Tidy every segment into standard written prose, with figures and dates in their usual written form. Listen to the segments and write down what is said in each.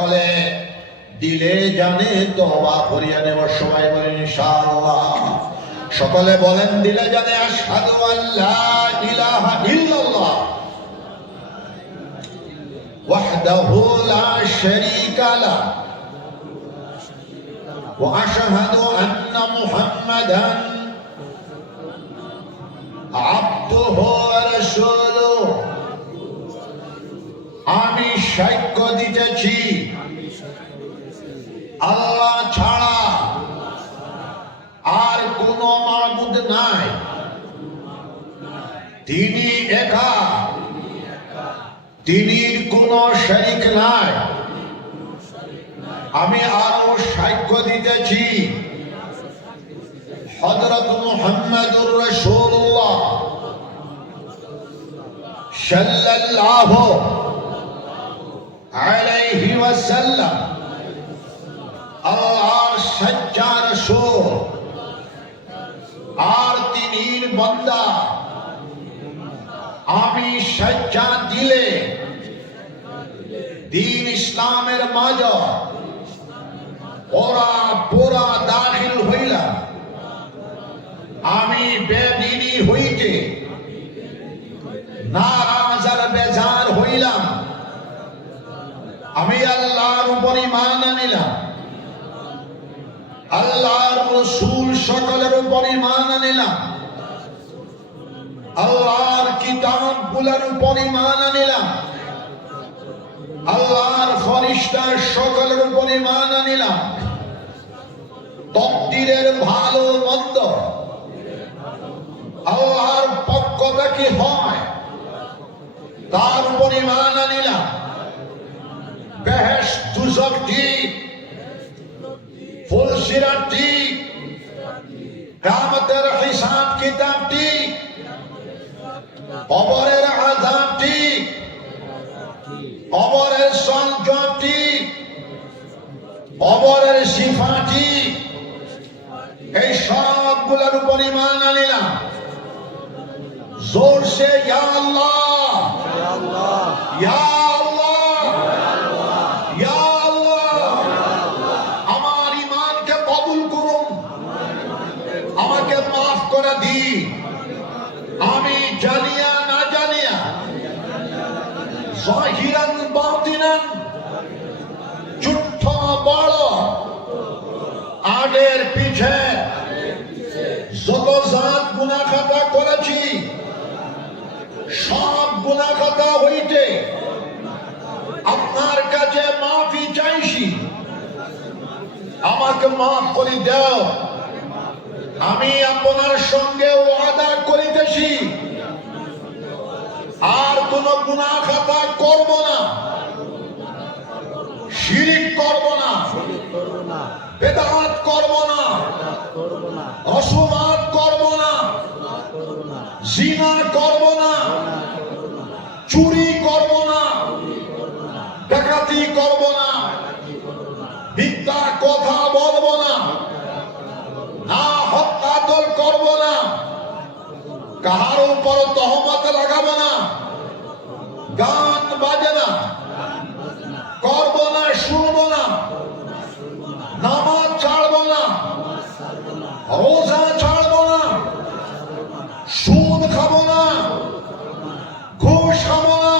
সকলে দিলে জানে তওবা করিয়া নেব। সবাই বলেন ইনশাআল্লাহ। সকলে বলেন দিলে জানে আশহাদু আল্লা ইলাহা ইল্লাল্লাহ ওয়াহদাহু লা শারীকা লাহু ওয়া আশহাদু আন্না মুহাম্মাদান আবদুহু ওয়া রাসূলুহু। আমি সাক্ষ্য দিতেছি আল্লাহ ছাড়া আর কোন মাবুদ নাই, তিনি একা, তিনির কোন শরীক নাই। আমি আরো সাক্ষ্য দিতেছি হযরত মুহাম্মদুর রাসূলুল্লাহ সাল্লাল্লাহু আলাইহি ওয়াসাল্লাম আল্লাহর সচ্চা রাসূল আর তিনির বান্দা। আমি সচ্চা দিলে দ্বীন ইসলামের মাঝে ওরা পুরা দাখিল হইলাম। আমি বেদীনী হইতে নারাজ আর বেজার হইলাম। আমি আল্লাহর উপর ঈমান আনিলাম, আল্লাহর রাসূল সকলের উপর ঈমান আনিলাম, আল্লাহর কিতাবগুলোর উপর ঈমান আনিলাম, আল্লাহর ফেরেশতা সকলের উপর ঈমান আনিলাম। তকদীরের ভালো মন্দ আল্লাহর পক্ষ থেকে হয় তার উপর ঈমান আনিলাম। বেহেশত দুজক ঠিক, ফুলসিরাত ঠিক, কিয়ামতের হিসাব কিতাব ঠিক, কবরের আযাব ঠিক, কবরের সংযোগ ঠিক, কবরের শিফা ঠিক, এই সবগুলোর উপর ঈমান আনিলাম। জোর সে ইয়া আল্লাহ, ইয়া আল্লাহ, ইয়া আল্লাহ, ইয়া আল্লাহ। আমার ঈমানকে কবুল করুন, আমাকে মাফ করে দিন। আমি জানিয়া না জানিয়া, যাহিরান বাতিনান, ছোট বড়, আগের পিছে যত জাত গুনাহ খাতা করেছি সব গুনাহ খাতা হইতে আপনার কাছে মাফি চাইছি। আমাকে মাফ করে দাও। আমি আপনার সঙ্গে ওয়াদা করিতেছি আর কোন গুনাহ খাতা করব না, শিরক করব না, বেদাত করব না, অসুবাদ করব না, জিনা করব না, চুরি করব না, ডাকাতি করব না, মিথ্যা কথা বলব না, না হত্যাদল করব না, কাহার উপর তহমত লাগাব না, গান বাজনা করব না, শুনব না, নামাজ ছাড়ব না, রোজা ছাড়ব না, সুদ খাব না, ঘুষ খাব না,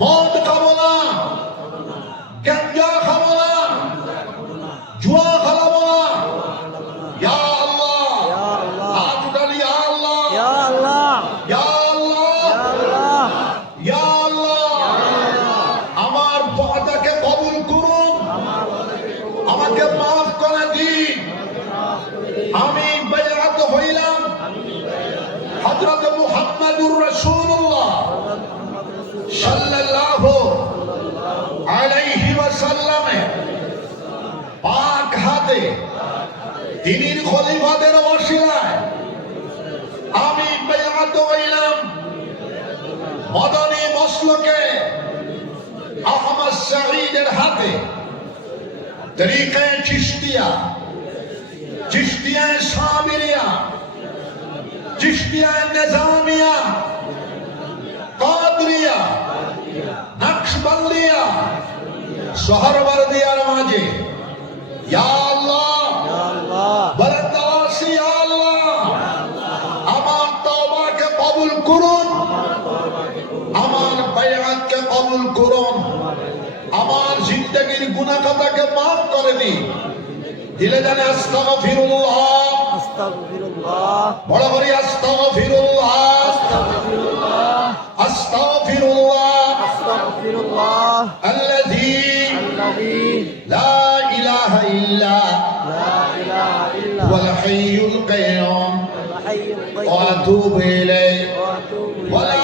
মদ খাব না, গাঁজা খাব না, জুয়া খেলাব না। ইয়া আল্লাহ, হাত উঠালি, ইয়া আল্লাহ, ইয়া আল্লাহ, ইয়া আল্লাহ, ইয়া আল্লাহ। আমার ওয়াদাকে কবুল করুন, আমাকে মাফ করে দিন। আমি বাইআত হইলাম হযরত মুহাম্মদুর রাসূলুল্লাহ সাল্লাল্লাহু আলাইহি ওয়াসাল্লাম পাক হাতে তিনির খলিফাদের ওসিলায় আমি বাইআত হইলাম মদনী মসলকে আহমদ শহীদের হাতে। তরিকা চিশতিয়া, চিশতিয়া সামিরিয়া, চিশতিয়া নিজামিয়া, কাদরিয়া, নকশবন্দিয়া, সোহরওয়ার্দিয়ার মাঝে ইয়া আল্লাহ ইয়া আল্লাহ বলেন তাওয়াসি ইয়া আল্লাহ আমার তওবাকে কবুল করুন, আমার বায়াতকে কবুল করুন, আমার জিন্দেগির গুনাহ খাতাকে মাফ করে দিন। দিলে জানে আস্তাগফিরুল্লাহ, আস্তাগফিরুল্লাহ বড় করে আস্তাগফিরুল্লাহ, আস্তাগফিরুল্লাহ আস্তাগফিরুল্লাহ আস্তাগফিরুল্লাহ আল্লাযী আল্লাযী লা ইলাহা ইল্লা লা ইলাহা ইল্লা হুয়াল হাইয়ুল কাইয়্যুম হুয়াল হাইয়ুল ওয়া কাইয়্যুম আতুবু ইলাইহি ওয়া আতুবু ওয়া লা